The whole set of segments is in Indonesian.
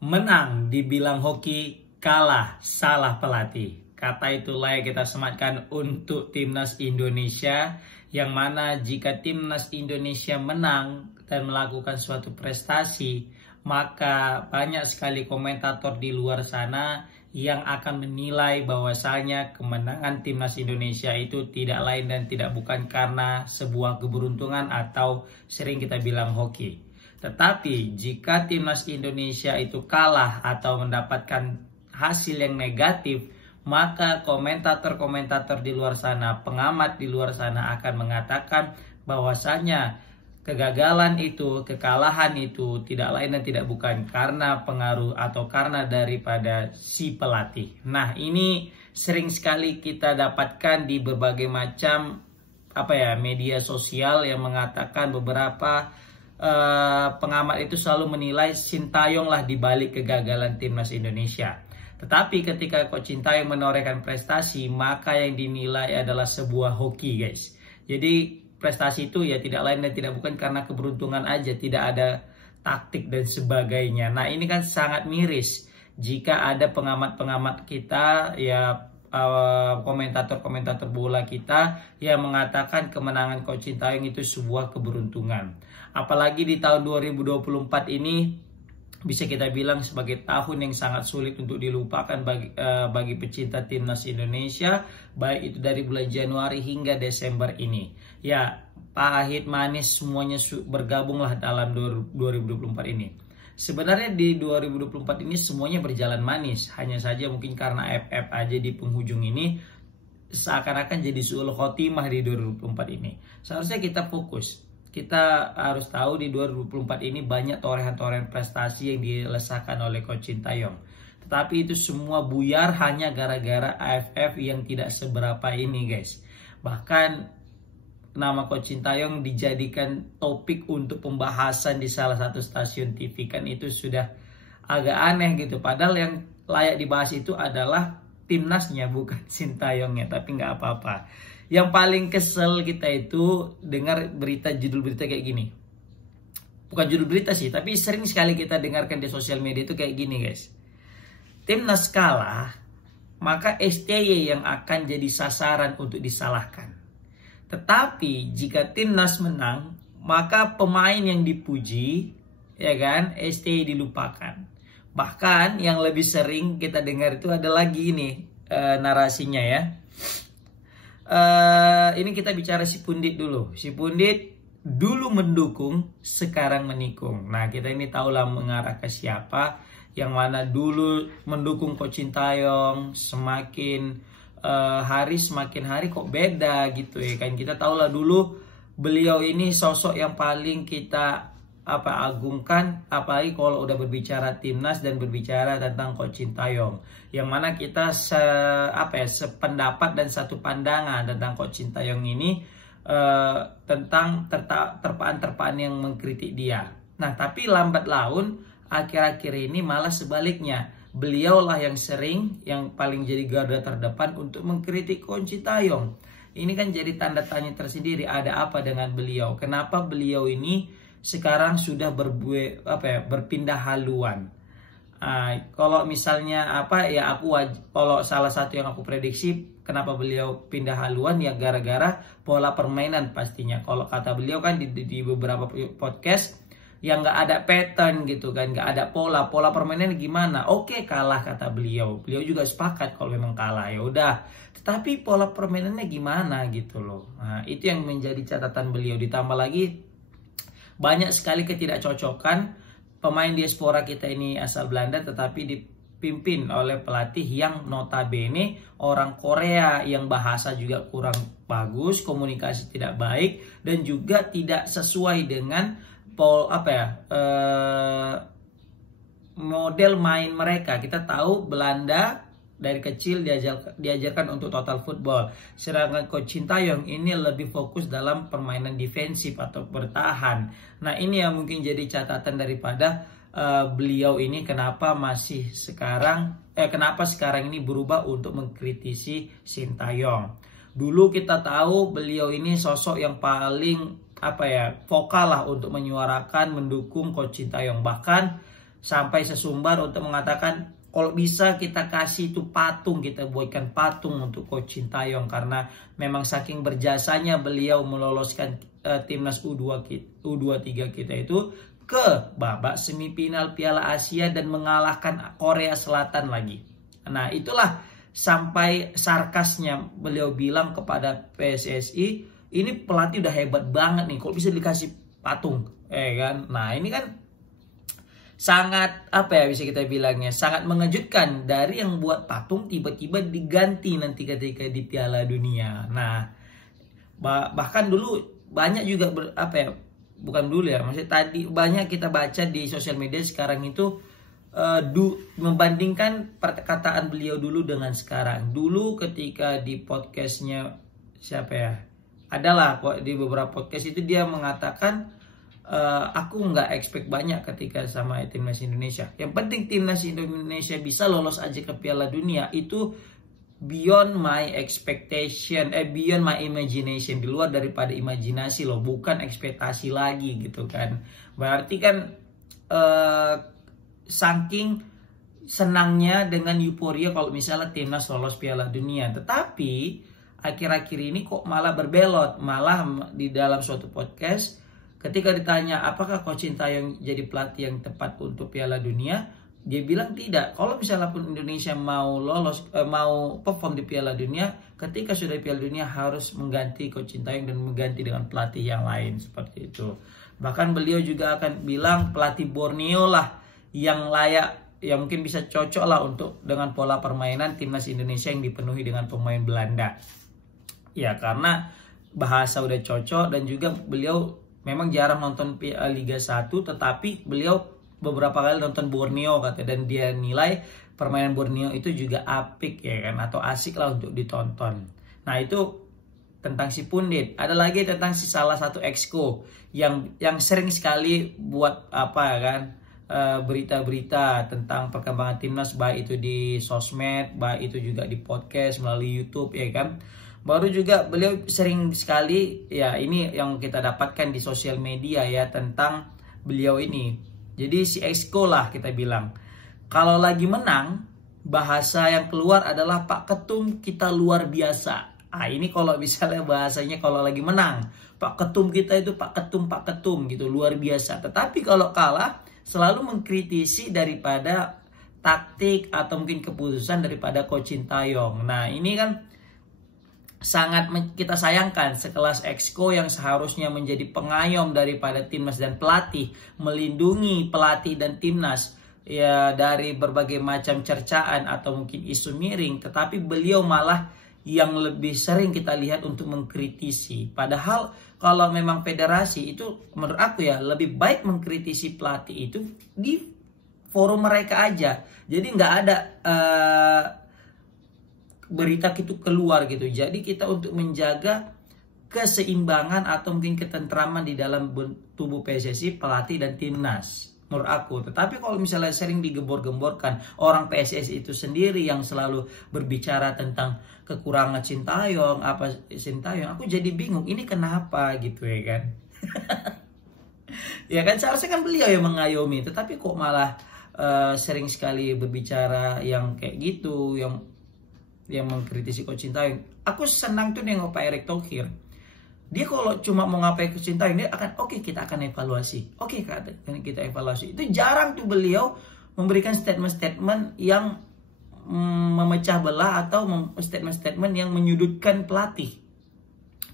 Menang dibilang hoki, kalah salah pelatih. Kata itulah yang kita sematkan untuk timnas Indonesia, yang mana jika timnas Indonesia menang dan melakukan suatu prestasi, maka banyak sekali komentator di luar sana yang akan menilai bahwasanya kemenangan timnas Indonesia itu tidak lain dan tidak bukan karena sebuah keberuntungan atau sering kita bilang hoki. Tetapi jika timnas Indonesia itu kalah atau mendapatkan hasil yang negatif, maka komentator-komentator di luar sana, pengamat di luar sana akan mengatakan bahwasanya kegagalan itu, kekalahan itu tidak lain dan tidak bukan karena pengaruh atau karena daripada si pelatih. Nah, ini sering sekali kita dapatkan di berbagai macam media sosial yang mengatakan beberapa pengamat itu selalu menilai Sintayong lah dibalik kegagalan timnas Indonesia. Tetapi ketika Coach Sintayong menorehkan prestasi, maka yang dinilai adalah sebuah hoki, guys. Jadi prestasi itu ya tidak lain dan tidak bukan karena keberuntungan aja, tidak ada taktik dan sebagainya. Nah, ini kan sangat miris jika ada pengamat-pengamat kita ya, komentator-komentator bola kita yang mengatakan kemenangan Coach Sintayong itu sebuah keberuntungan. Apalagi di tahun 2024 ini bisa kita bilang sebagai tahun yang sangat sulit untuk dilupakan bagi pecinta timnas Indonesia, baik itu dari bulan Januari hingga Desember ini. Ya, pahit manis semuanya bergabunglah dalam 2024 ini. Sebenarnya di 2024 ini semuanya berjalan manis, hanya saja mungkin karena FF aja di penghujung ini seakan-akan jadi suul khotimah di 2024 ini. Seharusnya kita fokus. Kita harus tahu di 2024 ini banyak torehan-torehan prestasi yang dilesakan oleh Coach Sintayong. Tetapi itu semua buyar hanya gara-gara AFF yang tidak seberapa ini, guys. Bahkan nama Coach Sintayong dijadikan topik untuk pembahasan di salah satu stasiun TV, kan itu sudah agak aneh gitu. Padahal yang layak dibahas itu adalah timnasnya, bukan Sintayongnya. Tapi nggak apa-apa. Yang paling kesel kita itu dengar judul berita kayak gini. Bukan judul berita sih, tapi sering sekali kita dengarkan di sosial media itu kayak gini, guys. Timnas kalah, maka STY yang akan jadi sasaran untuk disalahkan. Tetapi jika timnas menang, maka pemain yang dipuji, ya kan, STY dilupakan. Bahkan yang lebih sering kita dengar itu ada lagi ini narasinya ya. Ini kita bicara si Pundit dulu. Si Pundit dulu mendukung, sekarang menikung. Nah, kita ini tahulah mengarah ke siapa. Yang mana dulu mendukung Coach Sintayong, semakin hari kok beda gitu ya kan. Kita tahulah dulu beliau ini sosok yang paling kita agungkan, apalagi kalau udah berbicara timnas dan berbicara tentang Coach Sintayong, yang mana kita sependapat dan satu pandangan tentang Coach Sintayong ini, tentang terpaan-terpaan yang mengkritik dia. Nah, tapi lambat laun akhir-akhir ini malah sebaliknya, beliaulah yang paling jadi garda terdepan untuk mengkritik Coach Sintayong. Ini kan jadi tanda tanya tersendiri, ada apa dengan beliau? Kenapa beliau ini sekarang sudah berpindah haluan? Kalau misalnya kalau salah satu yang aku prediksi kenapa beliau pindah haluan, ya gara-gara pola permainan pastinya. Kalau kata beliau kan di beberapa podcast yang nggak ada pattern gitu kan, nggak ada pola permainan gimana? Oke, kalah kata beliau juga sepakat kalau memang kalah, ya udah. Tetapi pola permainannya gimana gitu loh. Nah, itu yang menjadi catatan beliau. Ditambah lagi banyak sekali ketidakcocokan pemain diaspora kita ini asal Belanda, tetapi dipimpin oleh pelatih yang notabene orang Korea, yang bahasa juga kurang bagus, komunikasi tidak baik, dan juga tidak sesuai dengan model main mereka. Kita tahu Belanda dari kecil diajarkan untuk total football. Sedangkan Coach Sintayong ini lebih fokus dalam permainan defensif atau bertahan. Nah, ini yang mungkin jadi catatan daripada beliau ini kenapa sekarang ini berubah untuk mengkritisi Sintayong. Dulu kita tahu beliau ini sosok yang paling vokal lah untuk menyuarakan mendukung Coach Sintayong. Bahkan sampai sesumbar untuk mengatakan kalau bisa kita kasih itu patung, kita buatkan patung untuk Coach Sintayong karena memang saking berjasanya beliau meloloskan timnas U23 kita itu ke babak semifinal Piala Asia dan mengalahkan Korea Selatan lagi. Nah, itulah sampai sarkasnya beliau bilang kepada PSSI, ini pelatih udah hebat banget nih, kok bisa dikasih patung, kan? Nah, ini kan sangat bisa kita bilangnya, sangat mengejutkan. Dari yang buat patung tiba-tiba diganti nanti ketika di Piala Dunia. Nah, bahkan dulu banyak juga bukan dulu ya, maksudnya tadi banyak kita baca di sosial media sekarang itu membandingkan perkataan beliau dulu dengan sekarang. Dulu ketika di podcastnya adalah di beberapa podcast itu dia mengatakan, aku nggak expect banyak ketika sama timnas Indonesia. Yang penting timnas Indonesia bisa lolos aja ke Piala Dunia, itu beyond my expectation, beyond my imagination, di luar daripada imajinasi loh, bukan ekspektasi lagi gitu kan. Berarti kan saking senangnya dengan euforia kalau misalnya timnas lolos Piala Dunia. Tetapi akhir-akhir ini kok malah berbelot, malah di dalam suatu podcast ketika ditanya apakah Coach Sintayong jadi pelatih yang tepat untuk Piala Dunia, dia bilang tidak. Kalau misalnya pun Indonesia mau lolos, mau perform di Piala Dunia, ketika sudah Piala Dunia harus mengganti Coach Sintayong dan mengganti dengan pelatih yang lain seperti itu. Bahkan beliau juga akan bilang pelatih Borneo lah yang layak, yang mungkin bisa cocok lah untuk dengan pola permainan timnas Indonesia yang dipenuhi dengan pemain Belanda. Ya karena bahasa udah cocok, dan juga beliau memang jarang nonton Liga 1, tetapi beliau beberapa kali nonton Borneo katanya, dan dia nilai permainan Borneo itu juga apik ya kan, atau asik lah untuk ditonton. Nah, itu tentang si Pundit. Ada lagi tentang si salah satu exco yang sering sekali buat berita-berita tentang perkembangan timnas, baik itu di sosmed, baik itu juga di podcast melalui YouTube ya kan. Baru juga beliau sering sekali, ya ini yang kita dapatkan di sosial media ya tentang beliau ini. Jadi si exco lah kita bilang, kalau lagi menang bahasa yang keluar adalah Pak Ketum kita luar biasa. Ini kalau misalnya bahasanya kalau lagi menang, Pak Ketum kita itu Pak Ketum gitu, luar biasa. Tetapi kalau kalah selalu mengkritisi daripada taktik atau mungkin keputusan daripada Coach Sintayong. Nah, ini kan sangat kita sayangkan sekelas exco yang seharusnya menjadi pengayom daripada timnas dan pelatih, melindungi pelatih dan timnas ya dari berbagai macam cercaan atau mungkin isu miring, tetapi beliau malah yang lebih sering kita lihat untuk mengkritisi. Padahal kalau memang federasi itu menurut aku ya lebih baik mengkritisi pelatih itu di forum mereka aja. Jadi nggak ada berita itu keluar gitu. Jadi kita untuk menjaga keseimbangan atau mungkin ketentraman di dalam tubuh PSSI, pelatih dan timnas menurut aku. Tetapi kalau misalnya sering digembor-gemborkan orang PSSI itu sendiri yang selalu berbicara tentang kekurangan Sintayong, aku jadi bingung ini kenapa gitu ya kan. Ya kan seharusnya kan beliau yang mengayomi, tetapi kok malah sering sekali berbicara yang kayak gitu, yang mengkritisi Coach Sintayong. Aku senang tuh nengok Pak Erick Thohir. Dia kalau cuma mau ngapain Coach Sintayong, dia akan kita akan evaluasi. Kita evaluasi. Itu jarang tuh beliau memberikan statement-statement yang memecah belah atau statement-statement yang menyudutkan pelatih.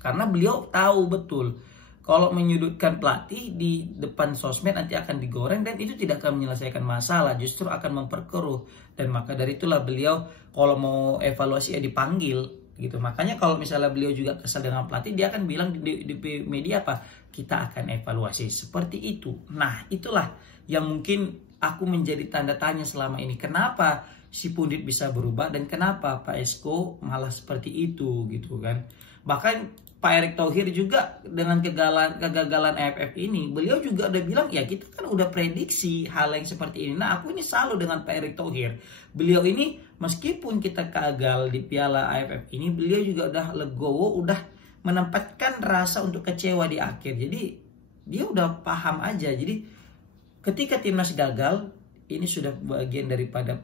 Karena beliau tahu betul kalau menyudutkan pelatih di depan sosmed nanti akan digoreng dan itu tidak akan menyelesaikan masalah, justru akan memperkeruh. Dan maka dari itulah beliau kalau mau evaluasi ya dipanggil gitu. Makanya kalau misalnya beliau juga kesal dengan pelatih, dia akan bilang di media apa? Kita akan evaluasi seperti itu. Nah, itulah yang mungkin aku menjadi tanda tanya selama ini. Kenapa si Pundit bisa berubah dan kenapa Pak Esko malah seperti itu gitu kan? Bahkan Pak Erick Thohir juga dengan kegagalan AFF ini, beliau juga udah bilang ya kita kan udah prediksi hal yang seperti ini. Nah, aku ini selalu dengan Pak Erick Thohir. Beliau ini meskipun kita gagal di Piala AFF ini, beliau juga udah legowo, udah menempatkan rasa untuk kecewa di akhir. Jadi dia udah paham aja. Jadi ketika timnas gagal, ini sudah bagian daripada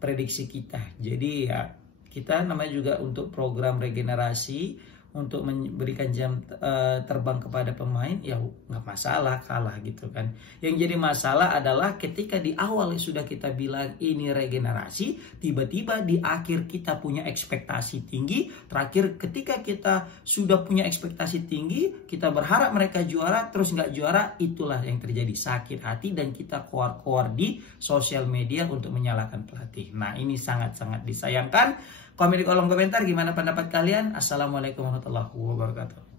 prediksi kita. Jadi ya kita namanya juga untuk program regenerasi, untuk memberikan jam terbang kepada pemain, ya nggak masalah kalah gitu kan. Yang jadi masalah adalah ketika di awal sudah kita bilang ini regenerasi, tiba-tiba di akhir kita punya ekspektasi tinggi, terakhir ketika kita sudah punya ekspektasi tinggi, kita berharap mereka juara, terus nggak juara, itulah yang terjadi, sakit hati dan kita keluar-keluar di sosial media untuk menyalahkan pelatih. Nah ini sangat-sangat disayangkan. Komen di kolom komentar gimana pendapat kalian. Assalamualaikum warahmatullahi wabarakatuh.